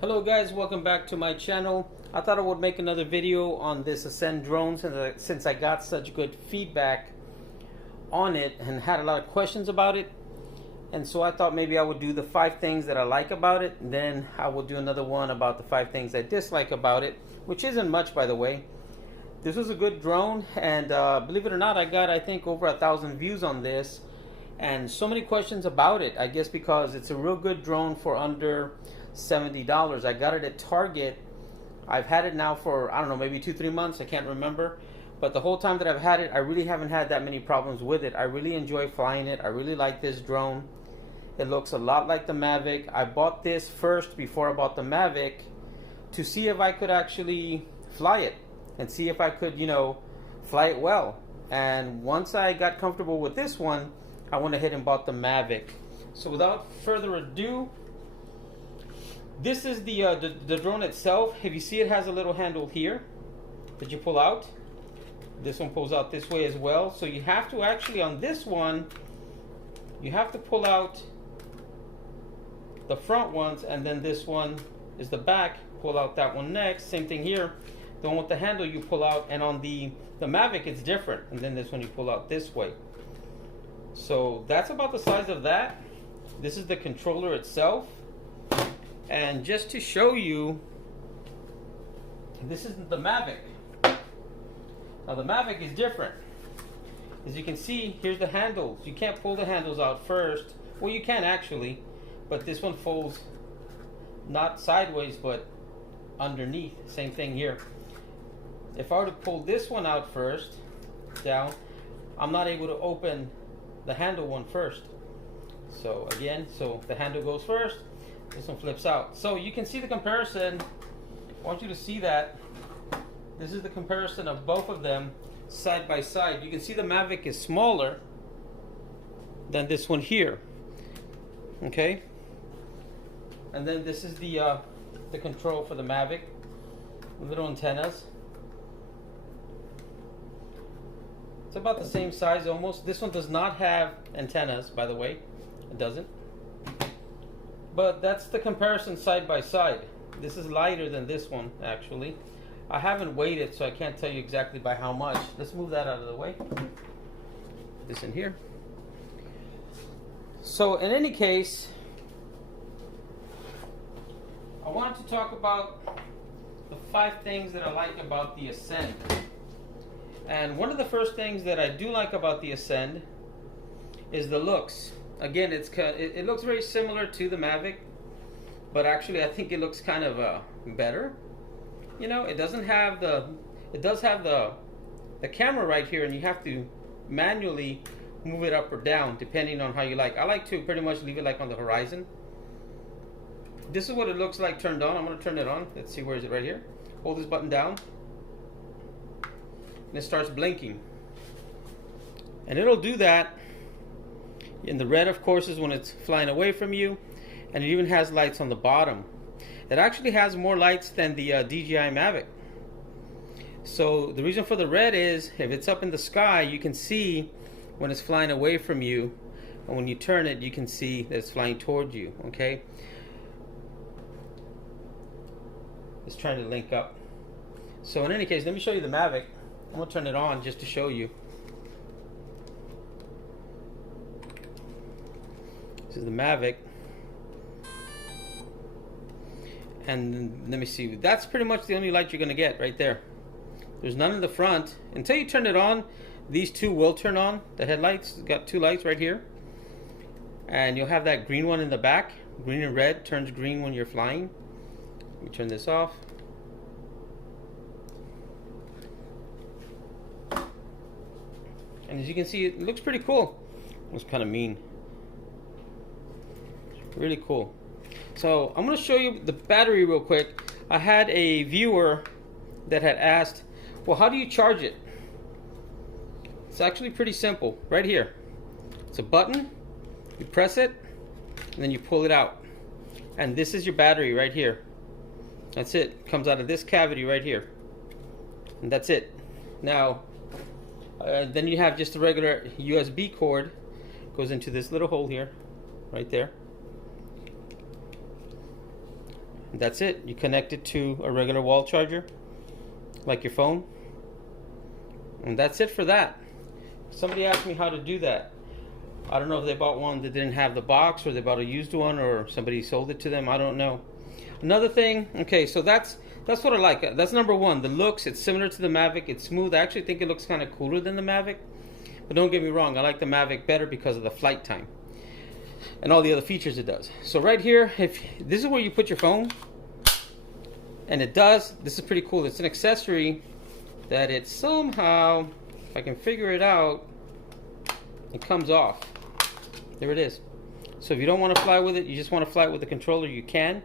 Hello guys, welcome back to my channel. I thought I would make another video on this Ascend drone since I got such good feedback on it and had a lot of questions about it. And so I thought maybe I would do the 5 things that I like about it, and then I will do another one about the 5 things I dislike about it, which isn't much, by the way. This was a good drone, and believe it or not, I got, I think, over 1,000 views on this, and so many questions about it. I guess because it's a real good drone for under $70. I got it at Target. I've had it now for, I don't know, maybe 2-3 months. I can't remember. But the whole time that I've had it, I really haven't had that many problems with it. I really enjoy flying it. I really like this drone. It looks a lot like the Mavic. I bought this first before I bought the Mavic to see if I could actually fly it and see if I could, you know, fly it well. And once I got comfortable with this one, I went ahead and bought the Mavic. So without further ado, this is the drone itself. If you see, it has a little handle here that you pull out. This one pulls out this way as well. So you have to actually, on this one, you have to pull out the front ones, and then this one is the back. Pull out that one next. Same thing here. The one with the handle you pull out, and on the Mavic it's different. And then this one you pull out this way. So that's about the size of that. This is the controller itself. And just to show you, this is the Mavic. Now the Mavic is different. As you can see, here's the handles. You can't pull the handles out first. Well, you can actually, but this one folds not sideways, but underneath. Same thing here. If I were to pull this one out first, down, I'm not able to open the handle one first. So again, so the handle goes first, this one flips out. So you can see the comparison. I want you to see that. This is the comparison of both of them side by side. You can see the Mavic is smaller than this one here. Okay? And then this is the control for the Mavic. Little antennas. It's about the same size almost. This one does not have antennas, by the way. It doesn't. But that's the comparison side by side. This is lighter than this one, actually. I haven't weighed it, so I can't tell you exactly by how much. Let's move that out of the way. Put this in here. So in any case, I wanted to talk about the 5 things that I like about the Ascend. And one of the first things that I do like about the Ascend is the looks. Again, it looks very similar to the Mavic, but actually I think it looks kind of better. You know, it does have the camera right here, and you have to manually move it up or down depending on how you like. I like to pretty much leave it like on the horizon. This is what it looks like turned on. I'm going to turn it on. Let's see, where is it? Right here. Hold this button down, and it starts blinking. And it'll do that. In the red, of course, is when it's flying away from you, and it even has lights on the bottom. It actually has more lights than the DJI Mavic. So the reason for the red is, if it's up in the sky, you can see when it's flying away from you, and when you turn it, you can see that it's flying toward you. Okay. It's trying to link up. So in any case, let me show you the Mavic. I'm gonna turn it on just to show you. This is the Mavic. And let me see. That's pretty much the only light you're gonna get right there. There's none in the front. Until you turn it on, these two will turn on. The headlights got 2 lights right here. And you'll have that green one in the back. Green and red turns green when you're flying. Let me turn this off. And as you can see, it looks pretty cool. It was kind of mean. Really cool. So I'm going to show you the battery real quick. I had a viewer that had asked, well, how do you charge it? It's actually pretty simple. Right here. It's a button. You press it, and then you pull it out. And this is your battery right here. That's it. It comes out of this cavity right here. And that's it. Now, then you have just a regular USB cord. Goes into this little hole here. Right there. That's it. You connect it to a regular wall charger, like your phone. And that's it for that. Somebody asked me how to do that. I don't know if they bought one that didn't have the box, or they bought a used one, or somebody sold it to them. I don't know. Another thing, okay, so that's what I like. That's number one. The looks, it's similar to the Mavic. It's smooth. I actually think it looks kind of cooler than the Mavic. But don't get me wrong, I like the Mavic better because of the flight time and all the other features it does. So right here, if this is where you put your phone, and it does, this is pretty cool. It's an accessory that it somehow, if I can figure it out, it comes off. There it is. So if you don't want to fly with it, you just want to fly it with the controller, you can.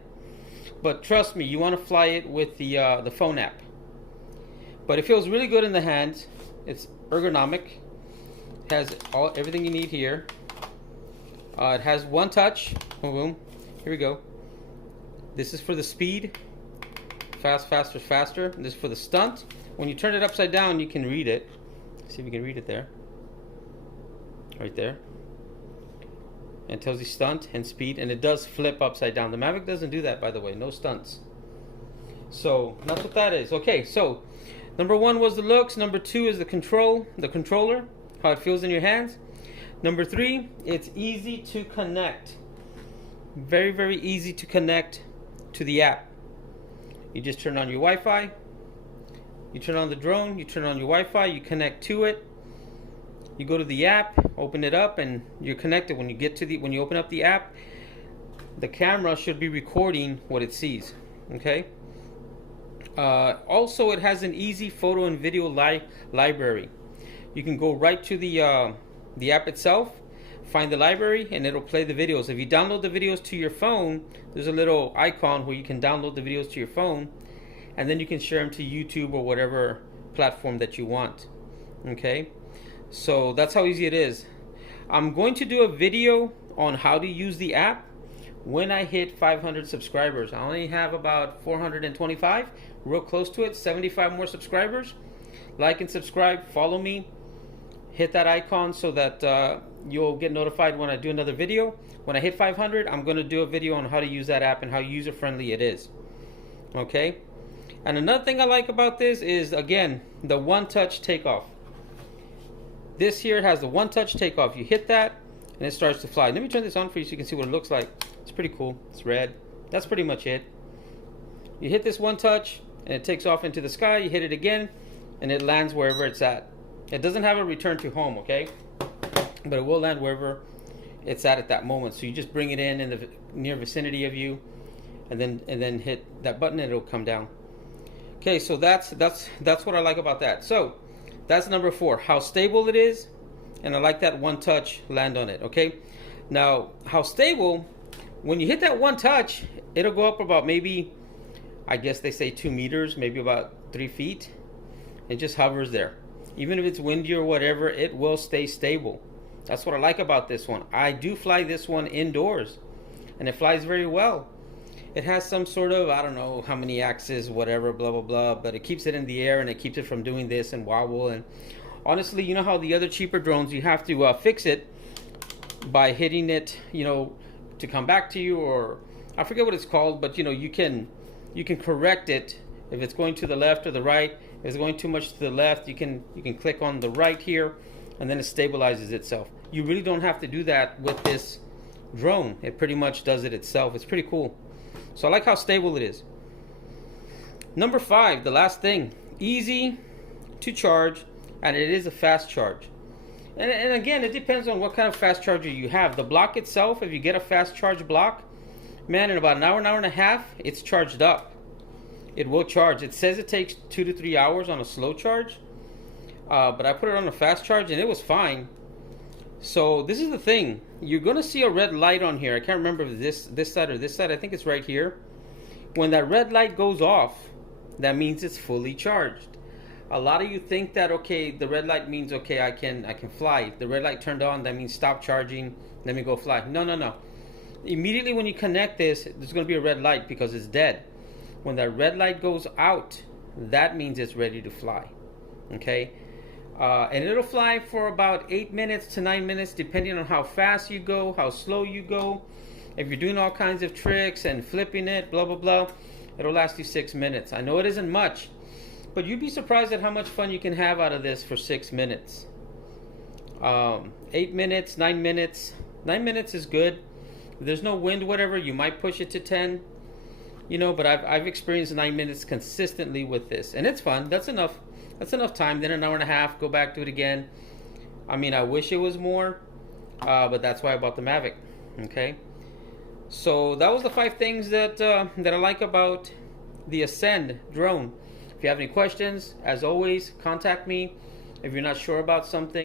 But trust me, you want to fly it with the phone app. But it feels really good in the hands. It's ergonomic. Has everything you need here. It has one touch. Boom, boom. Here we go. This is for the speed. Fast, faster, faster. This is for the stunt. When you turn it upside down, you can read it. See if you can read it there. Right there. And it tells you stunt and speed, and it does flip upside down. The Mavic doesn't do that, by the way. No stunts. So that's what that is. Okay, so number one was the looks. Number two is the controller, how it feels in your hands. Number three, it's easy to connect. Very, very easy to connect to the app. You just turn on your Wi-Fi. You turn on the drone. You turn on your Wi-Fi. You connect to it. You go to the app, open it up, and you're connected. When you open up the app, the camera should be recording what it sees. Okay. Also, it has an easy photo and video library. You can go right to the app itself, find the library, and it'll play the videos. If you download the videos to your phone, there's a little icon where you can download the videos to your phone, and then you can share them to YouTube or whatever platform that you want. Okay, so that's how easy it is. I'm going to do a video on how to use the app when I hit 500 subscribers. I only have about 425, real close to it. 75 more subscribers. Like and subscribe, follow me, hit that icon so that you'll get notified when I do another video. When I hit 500, I'm going to do a video on how to use that app and how user-friendly it is. Okay? And another thing I like about this is, again, the one-touch takeoff. This here has the one-touch takeoff. You hit that, and it starts to fly. Let me turn this on for you so you can see what it looks like. It's pretty cool. It's red. That's pretty much it. You hit this one touch, and it takes off into the sky. You hit it again, and it lands wherever it's at. It doesn't have a return to home, okay? But it will land wherever it's at that moment. So you just bring it in the near vicinity of you, and then hit that button, and it'll come down. Okay, so that's what I like about that. So that's number 4, how stable it is, and I like that one touch land on it. Okay, now how stable, when you hit that one touch, it'll go up about maybe, I guess they say 2 meters, maybe about 3 feet. It just hovers there. Even if it's windy or whatever, it will stay stable. That's what I like about this one. I do fly this one indoors, and it flies very well. It has some sort of, I don't know how many axes, whatever, blah, blah, blah, but it keeps it in the air, and it keeps it from doing this and wobble. And honestly, you know how the other cheaper drones, you have to fix it by hitting it, you know, to come back to you, or I forget what it's called, but you know, you can correct it if it's going to the left or the right. If it's going too much to the left, you can click on the right here, and then it stabilizes itself. You really don't have to do that with this drone. It pretty much does it itself. It's pretty cool. So I like how stable it is. Number 5, the last thing, easy to charge, and it is a fast charge. And again, it depends on what kind of fast charger you have. The block itself, if you get a fast charge block, man, in about an hour and a half, it's charged up. It will charge. It says it takes 2 to 3 hours on a slow charge, but I put it on a fast charge, and it was fine. So this is the thing. You're going to see a red light on here. I can't remember if this side or this side. I think it's right here. When that red light goes off, that means it's fully charged. A lot of you think that, okay, the red light means, okay, I can fly. The red light turned on, that means stop charging, let me go fly. No. Immediately when you connect this, there's going to be a red light because it's dead. When that red light goes out, that means it's ready to fly. Okay? And it'll fly for about 8 minutes to 9 minutes, depending on how fast you go, how slow you go. If you're doing all kinds of tricks and flipping it, blah, blah, blah, it'll last you 6 minutes. I know it isn't much, but you'd be surprised at how much fun you can have out of this for 6 minutes. 8 minutes, 9 minutes. 9 minutes is good. If there's no wind, whatever, you might push it to 10. You know, but I've experienced 9 minutes consistently with this, and it's fun. That's enough. That's enough time. Then an hour and a half, go back to it again. I mean, I wish it was more, but that's why I bought the Mavic. Okay, so that was the 5 things that that I like about the Ascend drone. If you have any questions, as always, contact me. If you're not sure about something.